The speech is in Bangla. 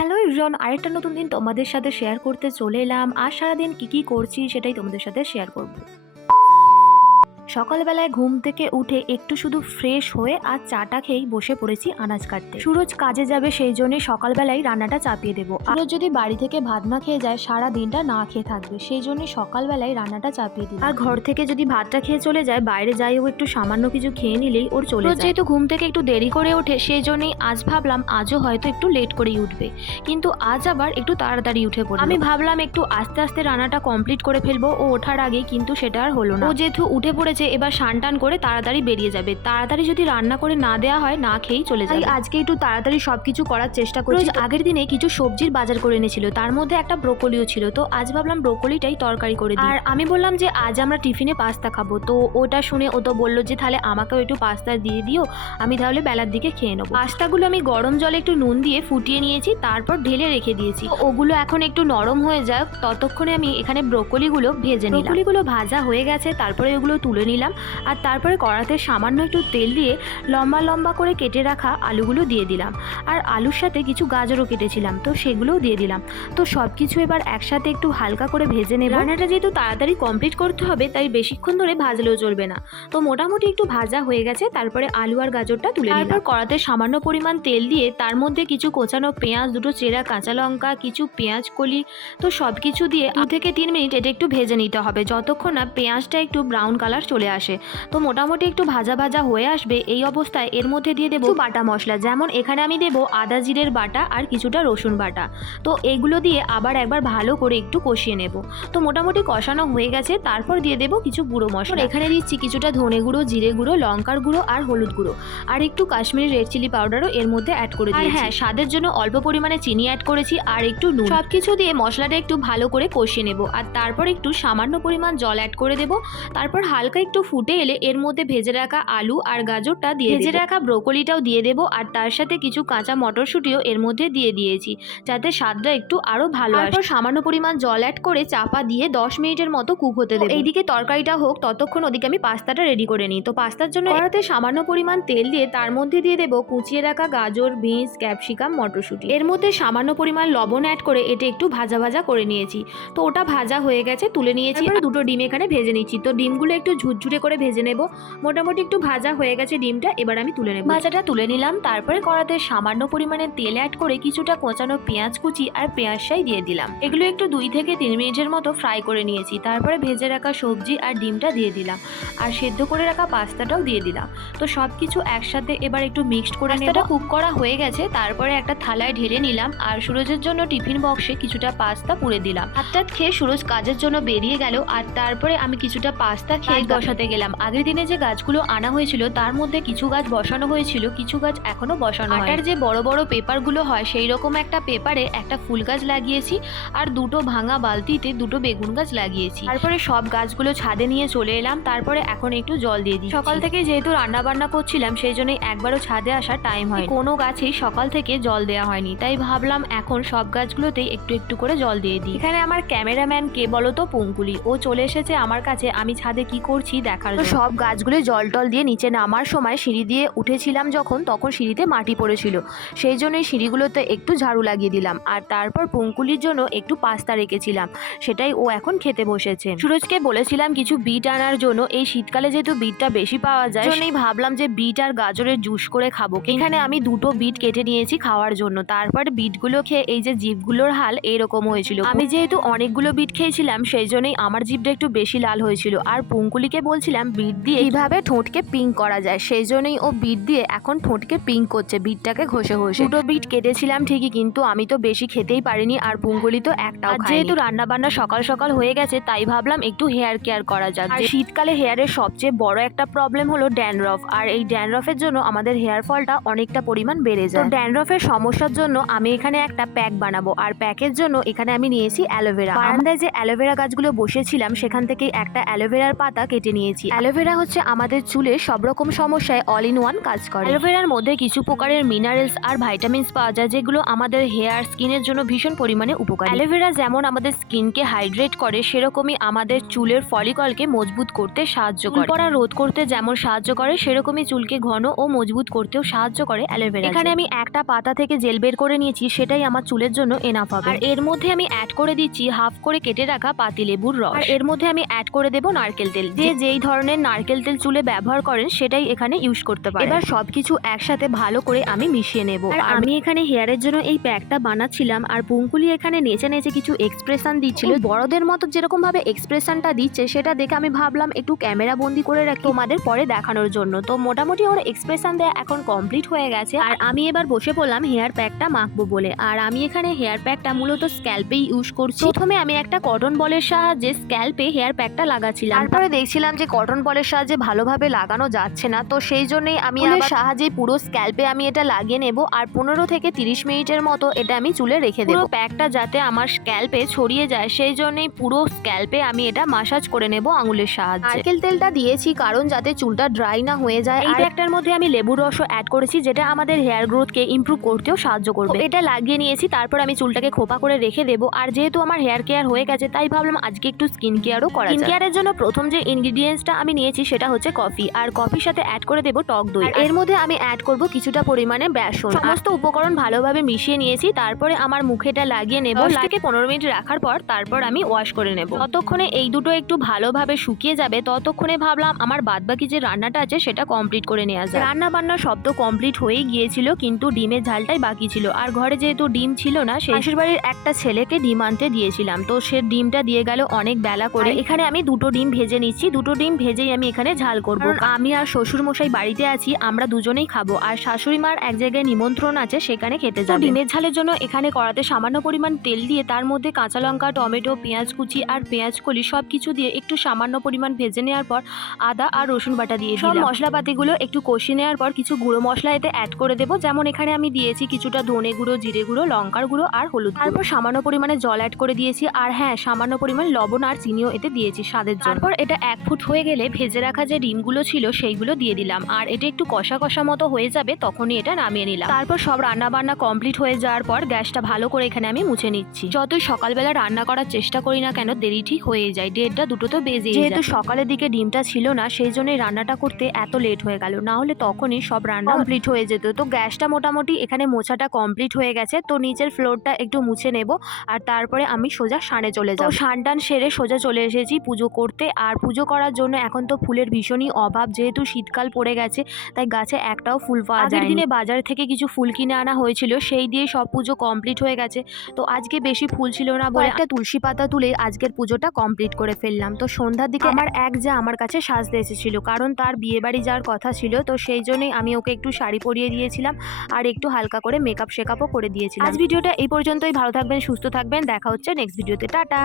হ্যালো এভরিওয়ান, আরেকটা নতুন দিন তোমাদের সাথে শেয়ার করতে চলে এলাম। আর সারাদিন কি করছি সেটাই তোমাদের সাথে শেয়ার করব। সকালবেলায় ঘুম থেকে উঠে একটু শুধু ফ্রেশ হয়ে আর চাটা খেয়েই বসে পড়েছি আনাজ কাটতে। সুরজ কাজে যাবে, সেই জন্যই সকালবেলায় রান্নাটা চাপিয়ে দেবো। সুরজ যদি বাড়ি থেকে ভাত না খেয়ে যায় সারা দিনটা না খেয়ে থাকবে, সেই জন্যই সকালবেলায় রান্নাটা চাপিয়ে দিই। আর ঘর থেকে যদি ভাতটা খেয়ে চলে যায়, বাইরে যাই ও একটু সামান্য কিছু খেয়ে নিলেই ওর চলে যায়। যেহেতু ঘুম থেকে একটু দেরি করে ওঠে, সেই জন্যই আজ ভাবলাম আজও হয়তো একটু লেট করেই উঠবে, কিন্তু আজ আবার একটু তাড়াতাড়ি উঠে পড়ে। আমি ভাবলাম একটু আস্তে আস্তে রান্নাটা কমপ্লিট করে ফেলবো ও ওঠার আগে, কিন্তু সেটা আর হলো না। ও যেহেতু উঠে পড়েছে, এবার স্নান করে তাড়াতাড়ি বেরিয়ে যাবে। তাড়াতাড়ি যদি রান্না করে না দেওয়া হয়, না খেয়েই চলে যায়। আজকে একটু তাড়াতাড়ি সবকিছু করার চেষ্টা করছি। আগের দিনে কিছু সবজির বাজার করে এনেছিল, তার মধ্যে একটা ব্রোকলিও ছিল, তো আজ ভাবলাম ব্রোকলিটাই তরকারি করে দিই। আর আমি বললাম যে আজ আমরা টিফিনে পাস্তা খাবো, তো ওটা শুনে ও তো বললো যে তাহলে আমাকেও একটু পাস্তা দিয়ে দিও, আমি তাহলে বেলার দিকে খেয়ে নেবো। পাস্তাগুলো আমি গরম জলে একটু নুন দিয়ে ফুটিয়ে নিয়েছি, তারপর ঢেলে রেখে দিয়েছি। ওগুলো এখন একটু নরম হয়ে যাক, ততক্ষণে আমি এখানে ব্রোকলিগুলো ভেজে নিলাম। ব্রোকলিগুলো ভাজা হয়ে গেছে, তারপরে ওগুলো তুলে নিলাম। আর তারপরে কড়াতে সামান্য একটু তেল দিয়ে লম্বা লম্বা করে কেটে রাখা আলুগুলো দিয়ে দিলাম। আর আলুর সাথে কিছু গাজরও কেটেছিলাম, তো সেগুলোও দিয়ে দিলাম। তো সব কিছু এবার একসাথে একটু হালকা করে ভেজে নেব। রান্নাটা যেহেতু তাড়াতাড়ি কমপ্লিট করতে হবে, তাই বেশিক্ষণ ধরে ভাজলেও চলবে না। তো মোটামুটি একটু ভাজা হয়ে গেছে, তারপরে আলু আর গাজরটা তুলে নিলাম। তারপর কড়াতে সামান্য পরিমাণ তেল দিয়ে তার মধ্যে কিছু কোচানো পেঁয়াজ, দুটো চেরা কাঁচা লঙ্কা, কিছু পেঁয়াজ কলি, তো সব কিছু দিয়ে 2 থেকে 3 মিনিট এটা একটু ভেজে নিতে হবে, যতক্ষণ না পেঁয়াজটা একটু ব্রাউন কালার চলে আসে। তো মোটামুটি একটু ভাজা ভাজা হয়ে আসবে, এই অবস্থায় এর মধ্যে দিয়ে দেবো বাটা মশলা। যেমন এখানে আমি দেবো আদা জিরের বাটা আর কিছুটা রসুন বাটা। তো এইগুলো দিয়ে আবার একবার ভালো করে একটু কষিয়ে নেব। তো মোটামুটি কষানো হয়ে গেছে, তারপর দিয়ে দেবো কিছু গুঁড়ো মশলা। এখানে দিচ্ছি কিছুটা ধনে গুঁড়ো, জিরে গুঁড়ো, লঙ্কার গুঁড়ো আর হলুদ গুঁড়ো, আর একটু কাশ্মীরি রেড চিলি পাউডারও এর মধ্যে অ্যাড করে দিয়েছি। হ্যাঁ, স্বাদের জন্য অল্প পরিমাণে চিনি অ্যাড করেছি আর একটু নুন। সবকিছু দিয়ে মশলাটা একটু ভালো করে কষিয়ে নেব, আর তারপর একটু সামান্য পরিমাণ জল অ্যাড করে দেব। তারপর হালকা একটু ফুটে এলে এর মধ্যে ভেজে রাখা আলু আর গাজরটা দিয়ে ভেজে রাখা ব্রোকলিটাও দিয়ে দেবো, আর তার সাথে কিছু কাঁচা মটরশুঁটিও এর মধ্যে দিয়ে দিয়েছি, যাতে স্বাদটা একটু আরো ভালো আসে। তারপর সামান্য পরিমাণ জল অ্যাড করে চাপা দিয়ে 10 মিনিটের মতো কুক হতে দেবো। এইদিকে তরকারিটা হোক, ততক্ষণ ওদিকে আমি পাস্তাটা রেডি করে নিই। তো পাস্তার জন্য কড়াতে সামান্য পরিমাণ তেল দিয়ে তার মধ্যে দিয়ে দেবো কুচিয়ে রাখা গাজর, বিনস, ক্যাপসিকাম, মটরশুঁটি। এর মধ্যে সামান্য পরিমাণ লবণ অ্যাড করে এটা একটু ভাজা ভাজা করে নিয়েছি। তো ওটা ভাজা হয়ে গেছে, তুলে নিয়েছি। আর দুটো ডিম এখানে ভেজে নিচ্ছি, তো ডিমগুলো একটু ঝুরঝুরে করে ভেজে নেব। মোটামুটি একটু ভাজা হয়ে গেছে ডিমটা, এবার আমি তুলে নেব। ভাজাটা তুলে নিলাম, তারপরে কড়াতে সামান্য পরিমাণে তেল অ্যাড করে কিছুটা কোচানো পেঁয়াজ কুচি আর পেঁয়াজ শাই দিয়ে দিলাম। এগুলো একটু 2 থেকে 3 মিনিটের মতো ফ্রাই করে নিয়েছি। তারপরে ভেজে রাখা সবজি আর ডিমটা দিয়ে দিলাম, আর সেদ্ধ করে রাখা পাস্তাটাও দিয়ে দিলাম। তো সবকিছু একসাথে এবার একটু মিক্সড করে নেব। কুক করা হয়ে গেছে, তারপরে একটা থালায় ঢেলে নিলাম, আর সুরজের জন্য টিফিন বক্সে কিছুটা পাস্তা পুড়ে দিলাম। ভাতটা খেয়ে সুরজ কাজের জন্য বেরিয়ে গেল, আর তারপরে আমি কিছুটা পাস্তা খেয়ে বসাতে গেলাম। আগের দিনে যে গাছগুলো আনা হয়েছিল তার মধ্যে কিছু গাছ বসানো হয়েছিল, কিছু গাছ এখনো বসানো হয়নি। আটার যে বড় বড় পেপারগুলো হয়, সেই রকম একটা পেপারে একটা ফুল গাছ লাগিয়েছি, আর দুটো ভাঙা বালতিতে দুটো বেগুন গাছ লাগিয়েছি। তারপরে সব গাছগুলো ছাদে নিয়ে চলে এলাম, তারপরে এখন একটু জল দিয়ে দিই। সকাল থেকে যেহেতু রান্না বান্না করছিলাম, সেই জন্যই একবারও ছাদে আসার টাইম হয়। কোনো গাছেই সকাল থেকে জল দেওয়া হয়নি, তাই ভাবলাম এখন সব গাছগুলোতেই একটু একটু করে জল দিয়ে দিই। এখানে আমার ক্যামেরাম্যান কে বলো তো, পঙ্কুলি, ও চলে এসেছে আমার কাছে আমি ছাদে কি করছি দেখার জন্য। সব গাছগুলো জল টল দিয়ে নিচে নামার সময় সিঁড়ি দিয়ে উঠেছিলাম যখন, তখন সিঁড়িতে মাটি পড়েছিল, সেই জন্যই সিঁড়িগুলোতে একটু ঝাড়ু লাগিয়ে দিলাম। আর তারপর পঙ্কুলির জন্য একটু পাস্তা রেখেছিলাম, সেটাই ও এখন খেতে বসেছে। সুরজকে বলেছিলাম কিছু বিট আনার জন্য, এই শীতকালে যেহেতু বিটটা বেশি পাওয়া যায়, জন্যই ভাবলাম যে বিট আর গাজরের জুস করে খাবো। এখানে আমি দুটো বিট কেটে নিয়েছি খাওয়ার জন্য। তারপর বিটগুলো খেয়ে এই যে জিভগুলোর হাল এইরকম হয়েছিল। আমি যেহেতু অনেকগুলো বিট খেয়েছিলাম, সেই জন্যই আমার জিভটা একটু বেশি লাল হয়েছিল। আর পঙ্কুলিকে বলছিলাম বিট দিয়ে এইভাবে ঠোঁটকে পিঙ্ক করা যায়, সেই জন্যই ও বিট দিয়ে এখন ঠোঁটকে পিঙ্ক করছে, বিটটাকে ঘষে ঘষে। দুটো বিট কেটেছিলাম ঠিকই, কিন্তু আমি তো বেশি খেতেই পারিনি, আর পঙ্কুলি তো একটাও খায়নি। যেহেতু রান্না বান্না সকাল সকাল হয়ে গেছে, তাই ভাবলাম একটু হেয়ার কেয়ার করা যাক। আর শীতকালে হেয়ারের সবচেয়ে বড় একটা প্রবলেম হলো ড্যান্ড্রফ, আর এই ড্যান্ড্রফের জন্য আমাদের হেয়ার ফলটা অনেকটা পরিমাণ বেড়ে যায়। তো ড্যান্ড্রফের সমস্যার জন্য আমি এখানে একটা প্যাক বানাবো, আর প্যাকের জন্য এখানে আমি নিয়েছি অ্যালোভেরা। বারান্দায় যে অ্যালোভেরা গাছগুলো বসেছিলাম, সেখান থেকে একটা অ্যালোভেরার পাতা কেটে ছেঁকে নিয়েছি। অ্যালোভেরা হচ্ছে আমাদের চুলের সব রকম সমস্যায় অল ইন ওয়ান কাজ করে। অ্যালোভেরার মধ্যে কিছু প্রকারের মিনারেলস আর ভাইটামিনস পাওয়া যায়, যেগুলো আমাদের হেয়ার স্কিনের জন্য ভীষণ পরিমাণে উপকারী। অ্যালোভেরা যেমন আমাদের স্কিনকে হাইড্রেট করে, সেরকমই আমাদের চুলের ফলিকলকে মজবুত করতে সাহায্য করে। চুল পড়া রোধ করতে যেমন সাহায্য করে, সেরকমই চুলকে ঘন ও মজবুত করতেও সাহায্য করে অ্যালোভেরা। এখানে আমি একটা পাতা থেকে জেল বের করে নিয়েছি, সেটাই আমার চুলের জন্য এনাফ হবে। আর এর মধ্যে আমি অ্যাড করে দিচ্ছি হাফ করে কেটে রাখা পাতিলেবুর রস। আর এর মধ্যে আমি অ্যাড করে দেব নারকেল তেল। যেই ধরনের নারকেল তেল চুলে ব্যবহার করেন সেটাই এখানে ইউজ করতে পারেন। এবার সবকিছু একসাথে ভালো করে আমি মিশিয়ে নেব। আর আমি এখানে হেয়ারের জন্য এই প্যাকটা বানাচ্ছিলাম, আর পুঙ্কুলি এখানে নেচে নেচে কিছু এক্সপ্রেশন দিচ্ছিল। বড়দের মতো যেরকম ভাবে এক্সপ্রেশনটা দিচ্ছে সেটা দেখে আমি ভাবলাম একটু ক্যামেরা বন্দি করে রাখি তোমাদের পরে দেখানোর জন্য। তো মোটামুটি ওর এক্সপ্রেশন দেয়া এখন কমপ্লিট হয়ে গেছে, আর আমি এবার বসে পড়লাম হেয়ার প্যাকটা মাখবো বলে। আর আমি এখানে হেয়ার প্যাকটা মূলত স্ক্যাল্পেই ইউজ করছি। প্রথমে আমি একটা কটন বলের সাহায্যে স্ক্যাল্পে হেয়ার প্যাকটা লাগাচ্ছিলাম, তারপরে দেখছিলাম যে কটন বলের সাহায্যে ভালোভাবে লাগানো যাচ্ছে না, তো সেই জন্যই আমি সাহায্যে পুরো স্ক্যাল্পে আমি এটা লাগিয়ে নেব। আর 15 থেকে 30 মিনিটের মতো এটা আমি চুলে রেখে দেবো। প্যাকটা যাতে আমার স্ক্যাল্পে ছড়িয়ে যায় সেই জন্যই পুরো স্ক্যাল্পে আমি এটা মাসাজ করে নেব আঙুলের সাহায্যে। নারকেল তেলটা দিয়েছি কারণ যাতে চুলটা ড্রাই না হয়ে যায়। এই প্যাকটার মধ্যে আমি লেবুর রসও অ্যাড করেছি, যেটা আমাদের হেয়ার গ্রোথকে ইমপ্রুভ করতেও সাহায্য করবে। এটা লাগিয়ে নিয়েছি, তারপর আমি চুলটাকে খোপা করে রেখে দেবো। আর যেহেতু আমার হেয়ার কেয়ার হয়ে গেছে, তাই ভাবলাম আজকে একটু স্কিন কেয়ারও করা যায়। স্কিন কেয়ারের জন্য প্রথম যে ইনগ্রিডিয়েন্টসটা আমি নিয়েছি সেটা হচ্ছে কফি, আর কফির সাথে অ্যাড করে দেবো টক দই। এর মধ্যে আমি অ্যাড করব কিছুটা পরিমাণে বেসন। সমস্ত উপকরণ ভালোভাবে মিশিয়ে নিয়েছি, তারপরে আমার মুখেটা লাগিয়ে নেব। 10 থেকে 15 মিনিট রাখার পর তারপর আমি ওয়াশ করে নেব। ততক্ষণে এই দুটো একটু ভালোভাবে শুকিয়ে যাবে, ততক্ষণে ভাবলাম আমার বাদবাকি যে রান্নাটা আছে সেটা কমপ্লিট করে নেওয়া যায়। রান্না বান্না সব তো কমপ্লিট হয়েই গিয়েছিল, কিন্তু ডিমের ঝালটাই বাকি ছিল। আর ঘরে যেহেতু ডিম ছিল না, শ্বশুর বাড়ির একটা ছেলেকে ডিম আনতে দিয়েছিলাম, তো সে ডিমটা দিয়ে গেল অনেক বেলা করে। এখানে আমি দুটো ডিম ভেজে নিচ্ছি, দুটো ডিম ভেজেই আমি এখানে ঝাল করব। আমি আর শ্বশুর মশাই বাড়িতে আছি, আমরা দুজনেই খাবো, আর শাশুড়ি মার এক জায়গায় নিমন্ত্রণ আছে, সেখানে খেতে যাবো। ডিমের ঝালের জন্য এখানে কড়াতে সামান্য পরিমাণ তেল দিয়ে তার মধ্যে কাঁচা লঙ্কা, টমেটো, পেঁয়াজ কুচি আর পেঁয়াজ কলি সবকিছু দিয়ে একটু সামান্য পরিমাণ ভেজে নেওয়ার পর আদা আর রসুন বাটা দিয়ে সব মশলাপাতিগুলো একটু কষিয়ে নেওয়ার পর কিছু গুঁড়ো মশলা এতে অ্যাড করে দেবো। যেমন এখানে আমি দিয়েছি কিছুটা ধনে গুঁড়ো, জিরে গুঁড়ো, লঙ্কার গুঁড়ো আর হলুদ। তারপর সামান্য পরিমাণে জল অ্যাড করে দিয়েছি, আর হ্যাঁ সামান্য পরিমাণ লবণ আর চিনিও এতে দিয়েছি স্বাদের জন্য। তারপর এটা 1 ফুট হয়ে গেলে ভেজে রাখা যে ডিমগুলো ছিল সেইগুলো দিয়ে দিলাম, আর এটা একটু কষা কষা মতো হয়ে যাবে, তখনই এটা নামিয়ে নিলাম। তারপর সব রান্না বান্না কমপ্লিট হয়ে যাওয়ার পর গ্যাসটা ভালো করে এখানে আমি মুছে নিচ্ছি। যতই সকালবেলা রান্না করার চেষ্টা করি না কেন, দেরি ঠিক হয়ে যায়, 1:30 2 তো বেজে। যেহেতু সকালের দিকে ডিমটা ছিল না, সেই জন্যই রান্নাটা করতে এত লেট হয়ে গেল, না হলে তখনই সব রান্না কমপ্লিট হয়ে যেত। তো গ্যাসটা মোটামুটি এখানে মোছাটা কমপ্লিট হয়ে গেছে, তো নিচের ফ্লোরটা একটু মুছে নেব, আর তারপরে আমি সোজা সানে চলে যাব। সান টান সেরে সোজা চলে এসেছি পুজো করতে। আর পুজো করার জন্য এখন তো ফুলের ভীষণই অভাব, যেহেতু শীতকাল পড়ে গেছে, তাই গাছে একটাও ফুল পাওয়া যায় না। আগের দিনে বাজার থেকে কিছু ফুল কিনে আনা হয়েছিল, সেই দিয়ে সব পুজো কমপ্লিট হয়ে গেছে। তো আজকে বেশি ফুল ছিল না বলে একটা তুলসী পাতা তুলে আজকের পুজোটা কমপ্লিট করে ফেললাম। তো সন্ধ্যার দিকে আমার এক যা আমার কাছে সাজতে এসেছিল, কারণ তার বিয়ে বাড়ি যাওয়ার কথা ছিল, তো সেই জন্যই আমি ওকে একটু শাড়ি পরিয়ে দিয়েছিলাম আর একটু হালকা করে মেকআপ শেকআপও করে দিয়েছিলাম। আজ ভিডিওটা এই পর্যন্তই। ভালো থাকবেন, সুস্থ থাকবেন, দেখা হচ্ছে নেক্সট ভিডিওতে। টাটা।